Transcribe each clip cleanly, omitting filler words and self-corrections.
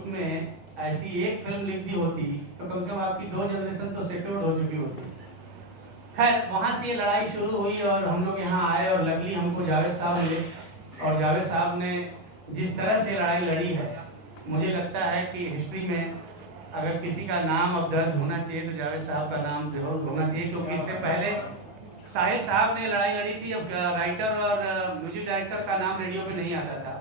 मुल्क में ऐसी एक फिल्म लिख दी होती तो कम से कम आपकी 2 जनरेशन तो सिक्योर्ड हो चुकी होती। खैर वहाँ से ये लड़ाई शुरू हुई और हम लोग यहाँ आए और लकली हमको जावेद साहब मिले और जावेद साहब ने जिस तरह से लड़ाई लड़ी है, मुझे लगता है कि हिस्ट्री में अगर किसी का नाम अब दर्ज होना चाहिए तो जावेद साहब का नाम जरूर होना चाहिए, क्योंकि इससे पहले साहिद साहब ने लड़ाई लड़ी थी। अब राइटर और म्यूजिक डायरेक्टर का नाम रेडियो पे नहीं आता था।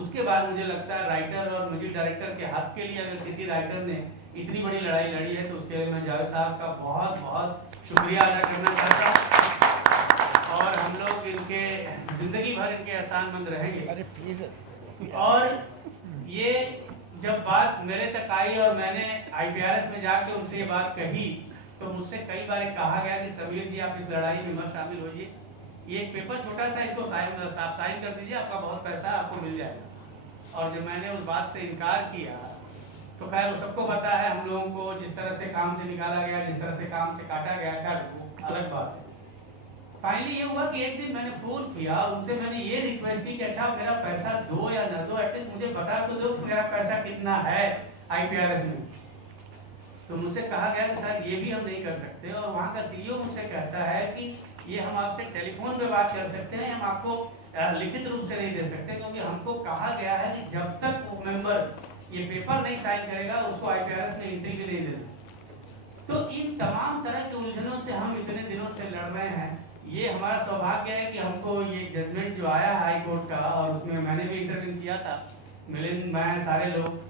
उसके बाद मुझे लगता है राइटर और म्यूजिक डायरेक्टर के हक के लिए अगर किसी राइटर ने इतनी बड़ी लड़ाई लड़ी है तो उसके लिए मैं जावेद साहब का बहुत बहुत शुक्रिया अदा करना चाहता हूँ और हम लोग इनके जिंदगी भर इनके एहसानमंद रहेंगे। अरे प्लीज। और ये जब बात मेरे तक आई और मैंने IPRS में जाके उनसे ये बात कही तो मुझसे कई बार कहा गया कि समीर जी आप इस लड़ाई में मत शामिल होइए, ये एक पेपर छोटा सा, इसको साइन कर दीजिए, आपका बहुत पैसा आपको मिल जाएगा। और जब मैंने उस बात से इनकार किया तो खैर सबको पता है हम लोगों को जिस तरह से काम से निकाला गया, जिस तरह से काम से काटा गया था, अलग बात है। फाइनली ये हुआ कि एक दिन मैंने फोन किया और उनसे मैंने ये रिक्वेस्ट की कि अच्छा मेरा पैसा दो या न दो, एटलीस्ट मुझे बता तो दो कि मेरा पैसा कितना है IPRS में। तो मुझसे कहा गया कि सर ये भी हम नहीं कर सकते, और वहाँ का CEO मुझसे कहता है कि ये हम आपसे टेलीफोन पे बात कर सकते हैं, हम आपको लिखित रूप से नहीं दे सकते, क्योंकि हमको कहा गया है कि जब तक वो मेंबर ये पेपर नहीं साइन करेगा उसको IPRS में एंट्री भी नहीं देना। तो इन तमाम तरह के उलझनों से हम इतने दिनों से लड़ रहे हैं। ये हमारा सौभाग्य है कि हमको ये जजमेंट जो आया हाई कोर्ट का, और उसमें मैंने भी इंटरव्यू किया था, मिलिंद, मैं, सारे लोग,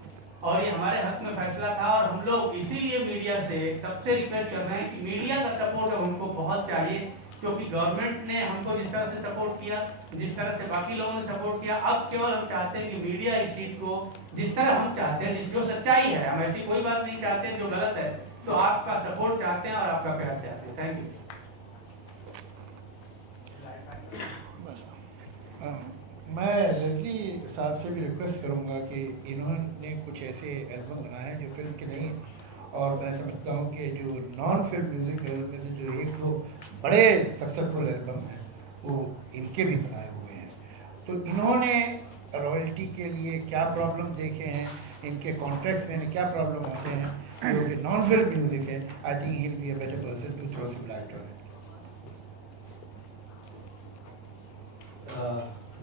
और ये हमारे हक में फैसला था। और हम लोग इसीलिए मीडिया से तब से रिक्वेस्ट कर रहे हैं कि मीडिया का सपोर्ट हमको बहुत चाहिए, क्योंकि गवर्नमेंट ने हमको जिस तरह से सपोर्ट किया, जिस तरह से बाकी लोगों ने सपोर्ट किया, अब केवल हम चाहते हैं कि मीडिया इस चीज को जिस तरह हम चाहते हैं, जो सच्चाई है, हम ऐसी कोई बात नहीं चाहते जो गलत है, तो आपका सपोर्ट चाहते हैं और आपका प्यार चाहते हैं। Thank you. मैं लेस्ली साहब से भी रिक्वेस्ट करूंगा कि इन्होंने कुछ ऐसे एल्बम बनाए हैं जो फिल्म के नहीं, और मैं समझता हूँ कि जो नॉन फिल्म म्यूजिक है उनमें से जो एक दो बड़े सक्सेसफुल एल्बम हैं वो इनके भी बनाए हुए हैं। तो इन्होंने रॉयल्टी के लिए क्या प्रॉब्लम देखे हैं, इनके कॉन्ट्रैक्ट्स में क्या प्रॉब्लम होते हैं, जो कि नॉन फिल्म म्यूजिक है, I think he will be a better person to throw some light on it.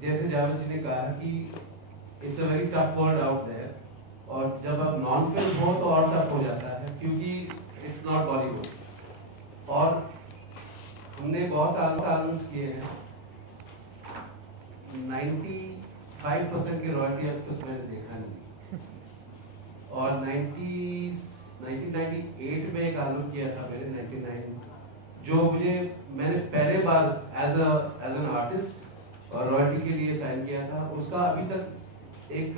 जैसे जावेद जी ने कहा कि it's a very tough world out there, और जब अब नॉन फिल्म हो तो और टफ हो जाता है क्योंकि इट्स नॉट बॉलीवुड। और हमने बहुत एल्बम्स किए हैं, 95% की रॉयल्टी अब तक मैंने देखा नहीं। और 1998 में एक एल्बम किया था मैंने, 99, जो मैंने पहले बार एज एन आर्टिस्ट और रॉयल्टी के लिए साइन किया था। उसका अभी तक एक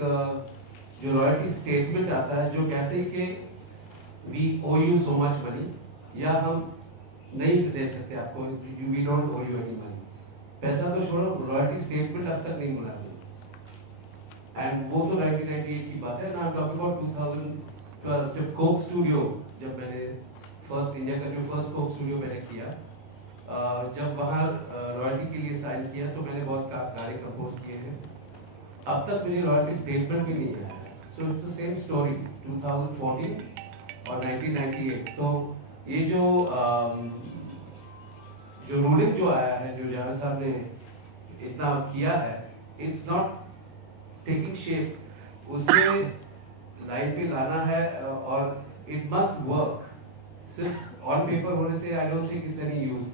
जो रॉयल्टी स्टेटमेंट आता है जो कहते हैं कि we owe you so much money, या हम नहीं दे सकते आपको, we don't owe you any money. पैसा तो छोड़ो, रॉयल्टी स्टेटमेंट अब तक नहीं बना। एंड वो तो 1998 की बात है ना, टॉकिंग अबाउट 2012 जब कोक स्टूडियो, जब मैंने फर्स्ट इंडिया का जो फर्स्ट कोक स्टूडियो मैंने किया, जब वहाँ रॉयल्टी के लिए साइन किया तो मैंने बहुत गाने कंपोज किए हैं। अब तक मुझे रॉयल्टी स्टेटमेंट भी नहीं आया है। So it's the same story 2014 और 1998। तो ये जो रूलिंग जो आया है, जो जावेद साहब ने इतना किया है, इट्स नॉट टेकिंग शेप, उसे लाइन पे लाना है और इट मस्ट वर्क। सिर्फ ऑन पेपर होने से I don't think it's any use.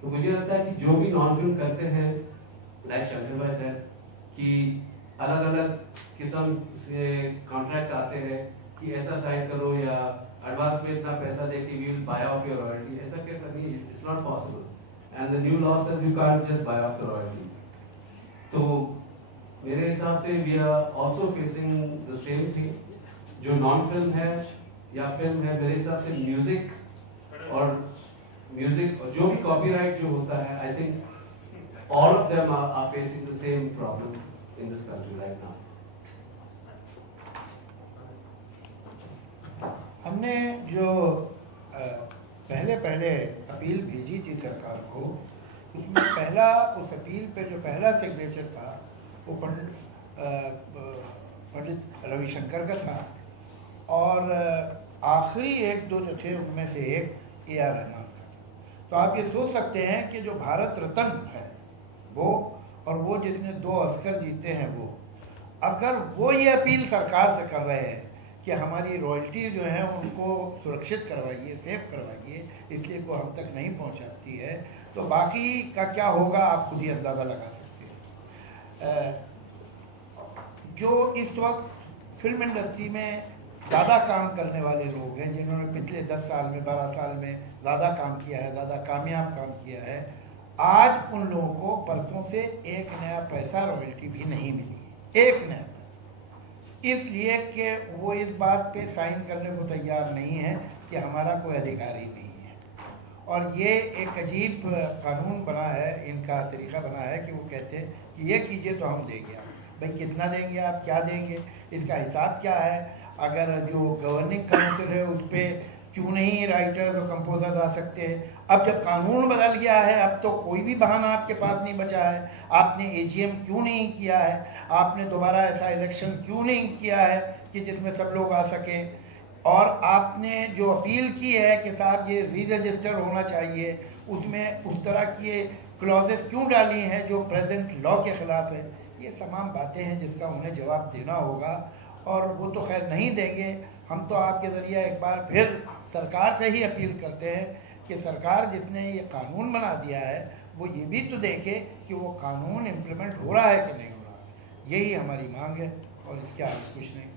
तो मुझे लगता है कि जो भी नॉन फिल्म करते हैं, लाइक शंकर भाई सर, कि अलग अलग किस्म से कॉन्ट्रैक्ट्स आते हैं कि ऐसा साइन करो या एडवांस में इतना पैसा दे कि we will buy off your royalty. ऐसा कैसा नहीं, it's not possible, and the new law says you can't just buy off the royalty. तो मेरे हिसाब से we are also facing the same thing. जो नॉन फिल्म है या फिल्म है, मेरे हिसाब से म्यूजिक और जो भी कॉपीराइट जो होता है, I think all of them are facing the same problem in this country right now. हमने जो पहले अपील भेजी थी सरकार को, उसमें उस अपील पे जो पहला सिग्नेचर था वो पंडित रविशंकर का था, और आखिरी एक दो जो थे उनमें से एक ए आर रहमान का। तो आप ये सोच सकते हैं कि जो भारत रत्न है वो, और वो जिसने 2 ऑस्कर जीते हैं वो, अगर वो ये अपील सरकार से कर रहे हैं कि हमारी रॉयल्टी जो है उनको सुरक्षित करवाइए, सेफ करवाइए, इसलिए वो हम तक नहीं पहुंचाती है, तो बाकी का क्या होगा आप खुद ही अंदाज़ा लगा सकते हैं। जो इस वक्त फिल्म इंडस्ट्री में ज़्यादा काम करने वाले लोग हैं, जिन्होंने पिछले 10 साल में 12 साल में ज़्यादा काम किया है, ज़्यादा कामयाब काम किया है, आज उन लोगों को परसों से एक नया पैसा रॉयल्टी भी नहीं मिली, एक नया पैसा, इसलिए कि वो इस बात पे साइन करने को तैयार नहीं है कि हमारा कोई अधिकार ही नहीं है। और ये एक अजीब कानून बना है, इनका तरीका बना है कि वो कहते हैं कि ये कीजिए तो हम देंगे। भाई कितना देंगे आप, क्या देंगे, इसका हिसाब क्या है? अगर जो गवर्निंग काउंसिल है उस पर क्यों नहीं राइटर्स और कंपोजर्स आ सकते हैं? अब जब कानून बदल गया है, अब तो कोई भी बहाना आपके पास नहीं बचा है। आपने एजीएम क्यों नहीं किया है? आपने दोबारा ऐसा इलेक्शन क्यों नहीं किया है कि जिसमें सब लोग आ सकें? और आपने जो अपील की है कि साहब ये री रजिस्टर होना चाहिए, उसमें उस तरह की क्लॉजेस क्यों डाली हैं जो प्रेजेंट लॉ के खिलाफ है? ये तमाम बातें हैं जिसका उन्हें जवाब देना होगा, और वो तो खैर नहीं देंगे। हम तो आपके ज़रिए एक बार फिर सरकार से ही अपील करते हैं कि सरकार जिसने ये कानून बना दिया है वो ये भी तो देखे कि वो कानून इम्प्लीमेंट हो रहा है कि नहीं हो रहा है। यही हमारी मांग है और इसके आगे कुछ नहीं।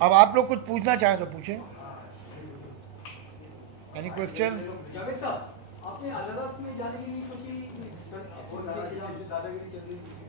अब आप लोग कुछ पूछना चाहें तो पूछें। Any question? जावेद साहब, आपने अदालत में जाने के लिए सोची? दादागिरी चल रही थी।